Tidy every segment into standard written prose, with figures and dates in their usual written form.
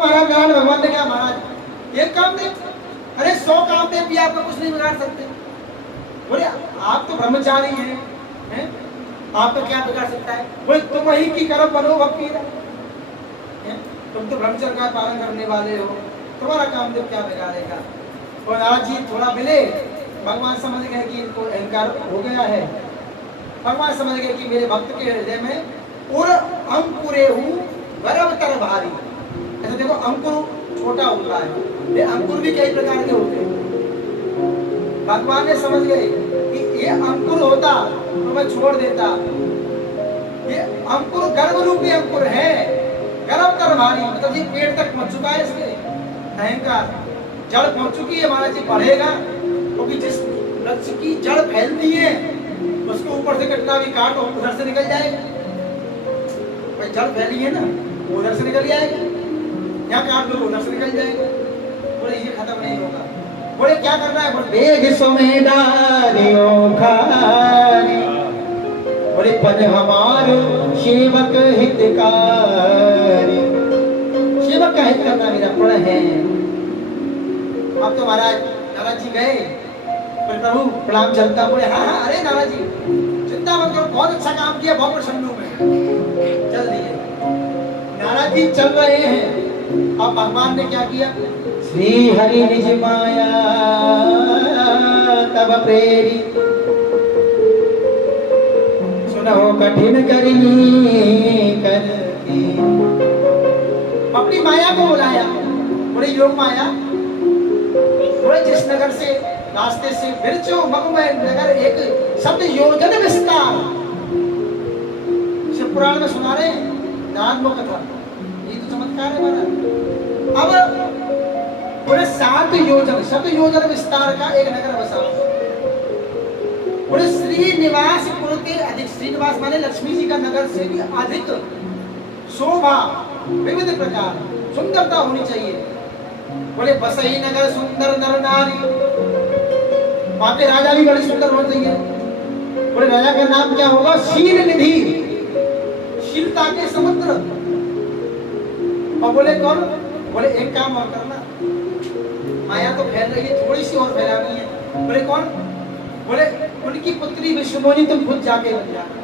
महाराज भगवान ने क्या महाराज एक काम दे, अरे 100 काम दे भी आपका कुछ नहीं बिगाड़ सकते। बोले आप तो ब्रह्मचारी हैं, आपका क्या बिगाड़ सकता है? बोले तुम ही की कर्म बनो वकील, तुम तो ब्रह्मचर्य का पालन करने वाले हो, तुम्हारा काम देव क्या बिगाड़ेगा? और नारद जी थोड़ा मिले, भगवान समझ गए कि इनको अहंकार हो गया है। भगवान समझ गए कि मेरे भक्त के हृदय में उर अंकुरे हूँ गर्भतर भारी। ऐसे देखो अंकुर छोटा होता है, ये अंकुर भी कई प्रकार के होते हैं। भगवान ने समझ गए कि ये अंकुर होता तो मैं छोड़ देता, ये अंकुर गर्भ रूपी अंकुर है, गर्भतर भारी, मतलब ये पेट तक पहुंच चुका है, इसके अहंकार जड़ पहुंच चुकी है। महाराज जी बढ़ेगा क्योंकि जिस वृक्ष की जड़ फैलती है उसको ऊपर से कटना भी काटो उधर से निकल जाएगा। भाई जड़ फैली है ना, उधर से निकल जाएगा, यहाँ काट दो उधर से निकल जाएगा। बोले ये खत्म नहीं होगा। बोले क्या करना है? बोले बेग सुमेदारियों खारी, बोले पद हमारो सेवक हितकारी। सेवक का हित करना मेरा पद है। अब तो महाराज नारद जी गए, बोले प्रभु प्रणाम चलता। बोले हाँ हाँ, अरे नारद जी चिंता मत करो, बहुत अच्छा काम किया, बहुत प्रसन्न हूं मैं, चल दिए। नारद जी चल रहे हैं, अब भगवान ने क्या किया? श्री हरि निज माया तब प्रेरी, सुनो कठिन करनी करती। अपनी माया को बुलाया, बोले योग माया, बोले जिस नगर से रास्ते से बिरचो मगमय नगर एक शब्द योजन विस्तार। शिव पुराण में सुना रहे नारद मुख कथा, ये तो चमत्कार है हमारा। अब बोले 7 योजन, शब्द योजन विस्तार का एक नगर बसा। बोले श्रीनिवास पुर के अधिक, श्रीनिवास माने लक्ष्मी जी का नगर से भी अधिक शोभा, विविध प्रकार सुंदरता होनी चाहिए। बोले बसई नगर सुंदर नर नारी, वहां के राजा भी बड़े सुंदर होने चाहिए। बोले राजा का नाम क्या होगा? शील निधि, शीलता के समुद्र। और बोले कौन? बोले एक काम और करना, माया तो फैल रही है, थोड़ी सी और फैलानी है। बोले कौन? बोले उनकी पुत्री विश्वमोहिनी तुम खुद जाके बन जाना,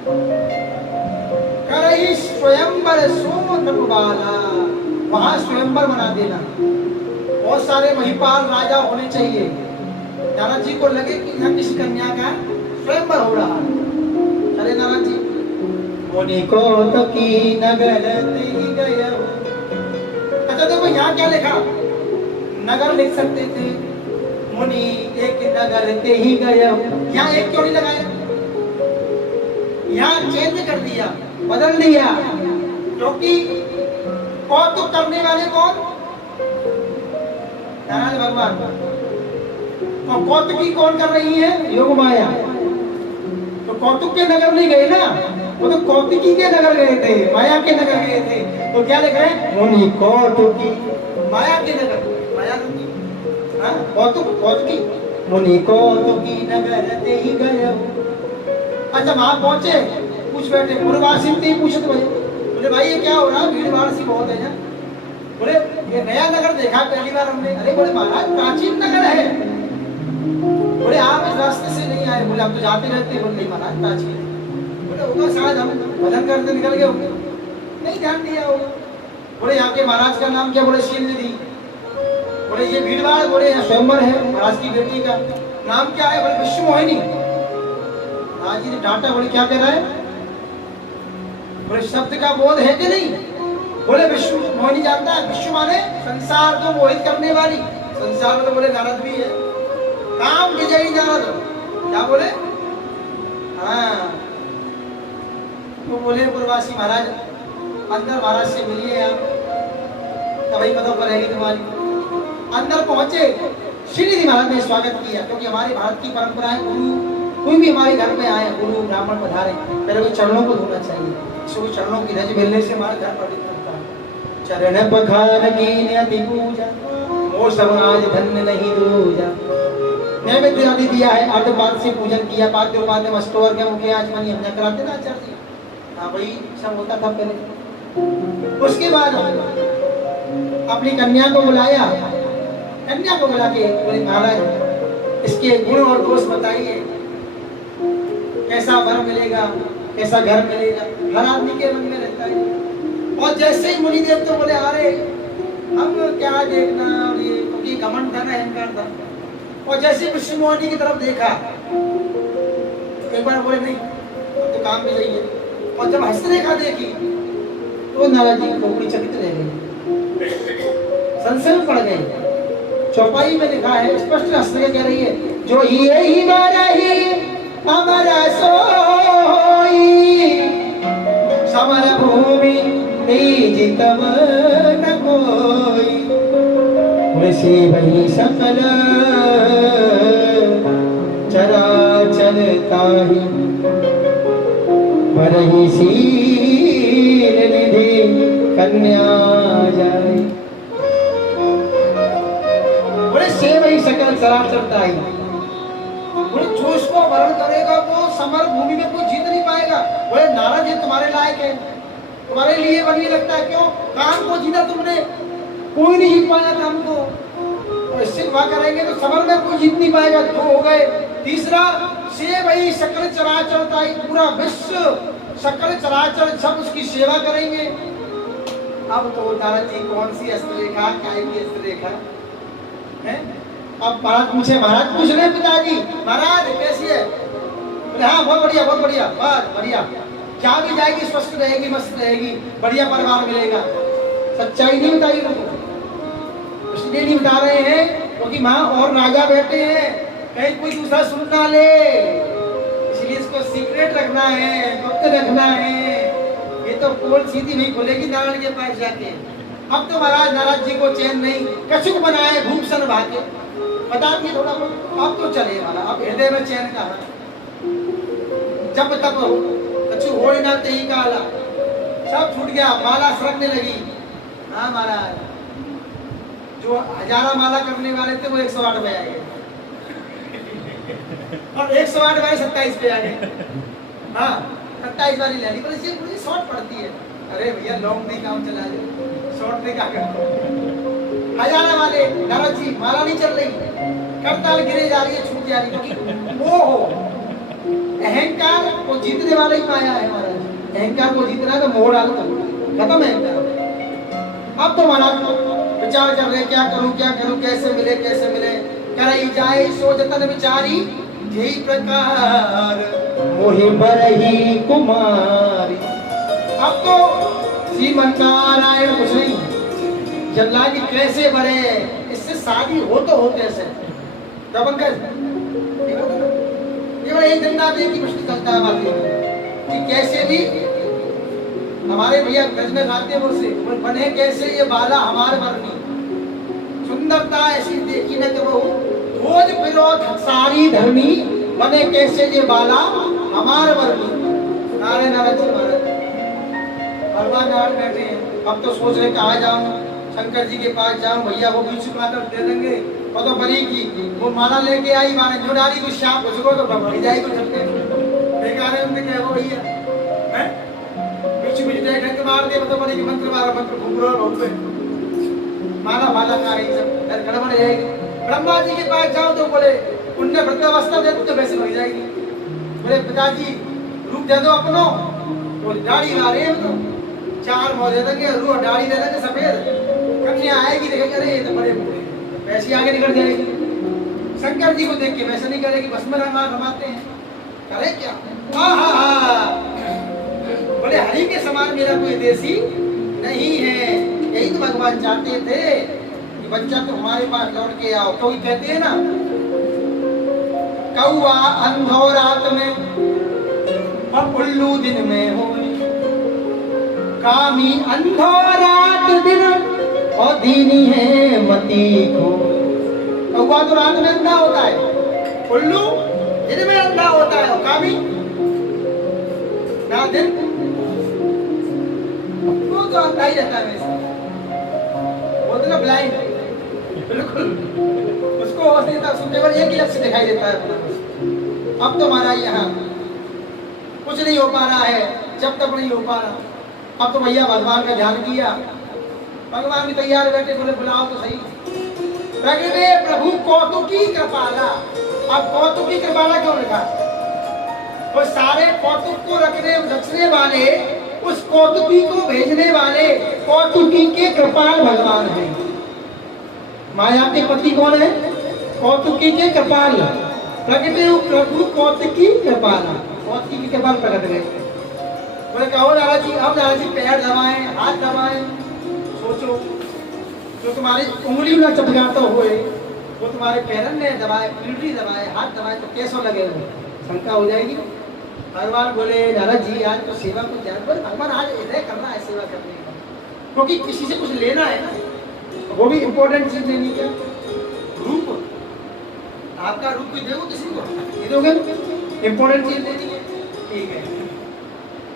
करई स्वयंवर सो नृपबाला, वहां स्वयंवर बना देना। बहुत सारे महिपाल राजा होने चाहिए। नारद जी को लगे कि यहाँ किसी कन्या का स्वयंवर हो रहा। अरे नारद जी मुनि को तो की नगर ही गया। अच्छा देखो यहाँ क्या लिखा? नगर लिख सकते थे, मुनि एक नगर ते ही गया। यहाँ एक क्यों नहीं लगाया? यहाँ चेंज कर दिया, बदल दिया, क्योंकि कौतुक करने वाले कौन? नारायण भगवान। तो कौतुकी कौन कर रही है? योग माया। तो कौतुक के नगर नहीं गए ना, वो तो कौतुकी के नगर गए थे, माया के नगर गए थे। तो क्या लिख रहे हैं? मुनि कौतुकी, माया के नगर, माया की, हाँ कौतुक कौतुकी, मुनि कौतुकी नगर ते ही गए। अच्छा वहां पहुंचे, पूछ बैठे, पूर्वासी से पूछे तो बोले भाई ये क्या हो रहा है? भीड़ भाड़ सी बहुत है ना। बोले ये नया नगर देखा पहली बार हमने। अरे बोले महाराज प्राचीन नगर है। बोले आप इस रास्ते से नहीं आए? बोले आप तो जाते रहते। बोले नहीं महाराज प्राचीन। बोले होगा शायद हम भजन करते निकल गए होंगे, नहीं ध्यान दिया होगा। बोले यहाँ के महाराज का नाम क्या? बोले शील निधि। बोले ये भीड़ भाड़, बोले यहाँ स्वयंवर है महाराज की बेटी का नाम क्या है? बोले विश्वमोहिनी। महाराज जी ने डांटा, बोले क्या कह रहा है? बोले शब्द का बोध है कि नहीं? बोले विश्व मोहिनी जानता है, विश्व माने संसार को मोहित करने वाली। संसार में तो बोले नारद भी है, काम विजयी नारद। क्या बोले? हाँ तो बोले पूर्वासी महाराज अंदर महाराज से मिलिए आप, तभी पता पर रहेगी तुम्हारी। अंदर पहुंचे, श्रीनिधि महाराज ने स्वागत किया, क्योंकि हमारे भारत की परंपरा है गुरु कोई भी हमारे घर में आए, गुरु ब्राह्मण पधारे, पहले वो चरणों को धोना चाहिए। इसको चरणों की रज मिलने से हमारा घर पवित्र होता है। चरण पखार की अति पूजा, मोर सब आज धन्य नहीं दूजा। नैवेद्य आदि दिया है, अर्धपाद से पूजन किया, पाद्य उपाध्य मस्तोर के मुखे आचमनी हमने कराते ना आचार्य जी। हाँ भाई सब होता था पहले। उसके बाद अपनी कन्या को बुलाया, कन्या को बुला के बोले महाराज इसके गुण और दोष बताइए, कैसा वर मिलेगा, कैसा घर मिलेगा, हर आदमी के मन में रहता है। और जैसे ही मुनि देव तो बोले अरे हम क्या देखना, ये क्योंकि घमंड था ना, अहंकार था। और जैसे ऋषि मुनि की तरफ देखा तो एक बार बोले नहीं अब तो काम भी चाहिए। और जब हस्तरेखा देखी तो नारद जी खोपड़ी चकित रह गई, संशय में पड़ गए। चौपाई में लिखा है स्पष्ट हस्तरेखा कह रही है जो ही मारही हमारा सोई समर भूमि जितम न कोई वैसे वही सकल चराचर ताहि वरहि शील निधि कन्या जाय। बोले से वही सकल चराचर ताहि, बोले जो इसको वर्ण करेगा वो समर भूमि में कोई जीत नहीं पाएगा। बोले नारद ये तुम्हारे लायक है, तुम्हारे लिए बनने लगता है, क्यों काम को जीता तुमने, कोई नहीं जीत पाया काम को, और इससे वहां करेंगे तो समर में कोई जीत नहीं पाएगा। दो हो गए। तीसरा से वही सकल चराचर ताहि, पूरा विश्व सकल चराचर सब उसकी सेवा करेंगे। अब तो नारद जी कौन सी हस्तरेखा, क्या की हस्तरेखा है। अब महाराज पूछे, महाराज पूछ रहे पिताजी महाराज कैसी है, हाँ बहुत बढ़िया बहुत बढ़िया बहुत बढ़िया, क्या भी जाएगी स्वस्थ रहेगी मस्त रहेगी बढ़िया परिवार मिलेगा। सच्चाई नहीं बताई उनको, इसलिए नहीं बता रहे हैं क्योंकि माँ और राजा बैठे हैं, कहीं कोई दूसरा सुन ना ले, इसलिए इसको सीक्रेट रखना है, गुप्त रखना है। ये तो पोल सीधी नहीं खुलेगी नारायण के पास जाके। अब तो महाराज नारद जी को चैन नहीं, कछुक बनाए भूषण भागे, बता दिए थोड़ा बहुत, अब तो चले वाला, अब हृदय में चैन का जब तब कछु हो ही ना तेही काला, सब छूट गया, माला सरकने लगी। हाँ महाराज जो 1000 माला करने वाले थे वो 108 पे आ गए, और 108 बाई 27 पे आ गए। हाँ 27 वाली ले ली, पर इसे पूरी शॉर्ट पड़ती है। अरे भैया लॉन्ग नहीं काम चला रहे, शॉर्ट में क्या करते, 1000 वाले नारद जी माला नहीं चल रही, करताल गिरे जा रही है, छूट जा रही है, क्योंकि वो अहंकार को जीतने वाला ही माया है महाराज। अहंकार को जीतना है तो मोड़ डालो, खत्म है अहंकार। अब तो महाराज विचार कर रहे क्या करूं कैसे मिले कराई जाए सो जतन विचारी, यही प्रकार मोहि बरही कुमारी। अब तो श्रीमन्नारायण कुछ नहीं, जल्ला की कैसे बने, इससे शादी हो तो हो कैसे, एक जिंदा देव की प्रश्न चलता है बात कि कैसे भी हमारे भैया गज में गाते हैं, वो बने कैसे ये बाला हमारे वर्णी, सुंदरता ऐसी देखी न कबहू, रोज विरोध सारी धर्मी, बने कैसे ये बाला हमारे वर्णी। नारायण नारायण जी महाराज भगवान नारायण बैठे हैं, अब तो सोच रहे कहाँ जाऊं, शंकर जी के पास जाऊं, भैया वो बीच माता दे देंगे। और तो बड़ी की वो माला लेके आई, माने जो डाली कुछ शाम उसको तो बढ़ जाएगी कुछ हफ्ते बेकार है उनके क्या हो भैया हैं, बीच ढंग मार दे, मतलब बड़ी की मंत्र मारा, मंत्र घुमरो बहुत माला माला का ही सब गड़बड़ जाएगी। ब्रह्मा जी के पास जाओ तो बोले उनने वृद्धावस्था दे तो वैसे हो जाएगी। बोले पिताजी रूप दे दो अपनो, बोले दाढ़ी मारे तो 4 मोह दे देंगे, रूह दाढ़ी दे देंगे सफेद, कन्या आएगी देखेंगे अरे ये तो बड़े बूढ़े, वैसे आगे निकल जाएगी। शंकर जी को देख के वैसे नहीं करेगी, बस में रमाते हैं, करे क्या। बोले हरि के समान मेरा कोई देसी नहीं है, यही तो भगवान चाहते थे कि बच्चा तो हमारे पास लौट के आओ। कोई कहते हैं ना कौआ अंधो रात में और उल्लू दिन में हो, कामी अंधो रात दिन और दीनी है मती को। कौआ तो रात में अंधा होता है, उल्लू दिन में अंधा होता है, और कामी ना दिन वो तो अंधा ही रहता है वैसे, वो तो ना ब्लाइंड बिल्कुल, उसको केवल एक ही लक्ष्य दिखाई देता है। अब तो हमारा यहाँ कुछ नहीं हो पा रहा है, जब तक नहीं हो पा रहा। अब तो भैया भगवान का ध्यान किया, भगवान भी तैयार बैठे, बोले बुलाओ तो सही। प्रगटे प्रभु कौतुकी कृपाला। अब कौतुकी कृपाला क्यों लिखा? वो सारे कौतुक को रखने वाले, उस कौतुकी को भेजने वाले कौतुकी के कृपाल भगवान हैं। माया के पति कौन है? कौतुकी के कृपाल। प्रगटे प्रभु कौतुकी कृपाला, कौतुकी के कृपाल प्रकट गए। बोले कहो लाला जी, अब लाला जी पैर दबाएं, हाथ दबाएं। सोचो, जो तुम्हारी उंगली ना चपकाता हुए, वो तुम्हारे पैरन ने दबाए, पीढ़ी दबाए, हाथ दबाए, तो कैसा लगेगा? शंका हो जाएगी। भगवान बोले लाला जी आज तो सेवा को ध्यान, बोले भगवान आज इधर करना है सेवा करने का, क्योंकि किसी से कुछ लेना है ना, वो भी इम्पोर्टेंट चीज लेनी है। रूप, आपका रूप कोई देवो किसी को, ये दोगे? इम्पोर्टेंट चीज लेनी है, ठीक है।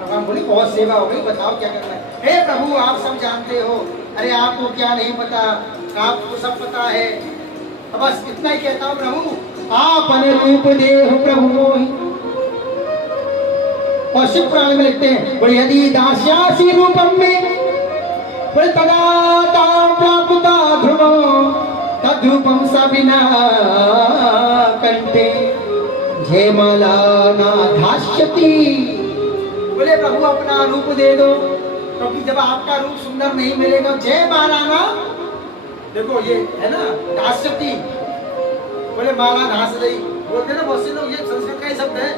भगवान बोले बहुत सेवा हो गई, बताओ क्या करना है? हे प्रभु आप सब जानते हो, अरे आपको क्या नहीं पता, आपको सब पता है। अब बस इतना ही कहता हूँ प्रभु आप अनुरूप देह प्रभु मोहि। और शिव पुराण में लिखते हैं बोले यदि दास्यासी रूपम में बोले तदा ताम प्राप्ता ध्रुवं तद्रूपम सविना कंठे जयमाला ना धास्यति। बोले प्रभु अपना रूप दे दो, क्योंकि जब आपका रूप सुंदर नहीं मिलेगा, जय माला ना, देखो ये है ना धास्यति, बोले माला धास रही बोलते ना बहुत से लोग, ये संस्कृत का ही शब्द है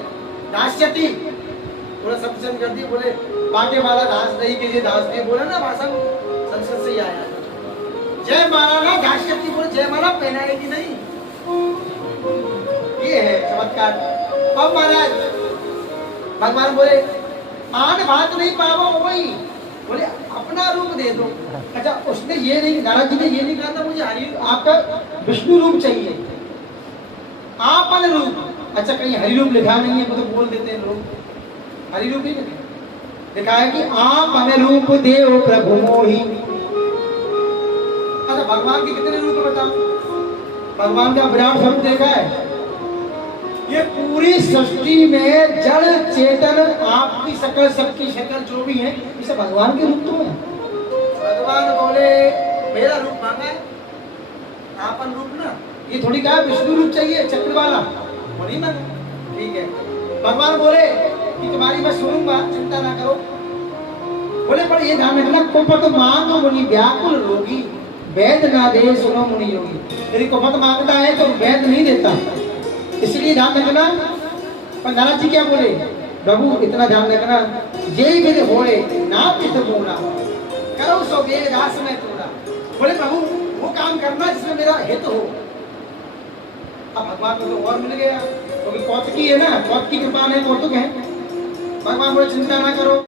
धास्यति। बोले सब पसंद कर दी, बोले बाटे वाला घास नहीं के लिए घास दिए, बोले ना भाषा संस्कृत से ही आया। जय माला ना घास्यति, बोले जय माला पहनाएगी नहीं, ये है चमत्कार। अब महाराज भगवान बोले आन भात नहीं पावा वही, बोले अपना रूप दे दो। अच्छा उसने ये नहीं, नारद जी ने ये नहीं कहा था मुझे हरि आपका विष्णु रूप चाहिए, आपन रूप। अच्छा कहीं हरि रूप लिखा नहीं है, वो तो बोल देते हैं लोग, हरि रूप ही लिखा है कि आप हमें रूप देव प्रभु मोहि। अच्छा भगवान के कितने रूप बताओ? भगवान का विराट स्वरूप देखा है? ये पूरी सृष्टि में जड़ चेतन आपकी शकल सबकी शकल जो भी है, ये सब भगवान के रूप तो है। भगवान बोले मेरा रूप मांगा है, आपन रूप ना, ये थोड़ी कहा विष्णु रूप चाहिए चक्र वाला, वो नहीं मांगा, ठीक है। भगवान बोले कि तुम्हारी मैं सुनूंगा, चिंता ना करो। बोले पर ये ध्यान रखना, कुपत मांगो मुनि व्याकुल रोगी, वेद ना दे सुनो मुनि योगी। यदि कुपत मांगता है तो वेद नहीं देता, इसलिए ध्यान रखना। पर नारद जी क्या बोले? प्रभु इतना ध्यान रखना, ये विध होए ना पित बोला करो सो वेद दास में तोड़ा। बोले प्रभु वो काम करना जिसमें मेरा हित हो। अब भगवान को तो और मिल गया, क्योंकि कौतुकी है ना, कौतुकी कृपा है, कौतुक है। भगवान बोले चिंता ना करो।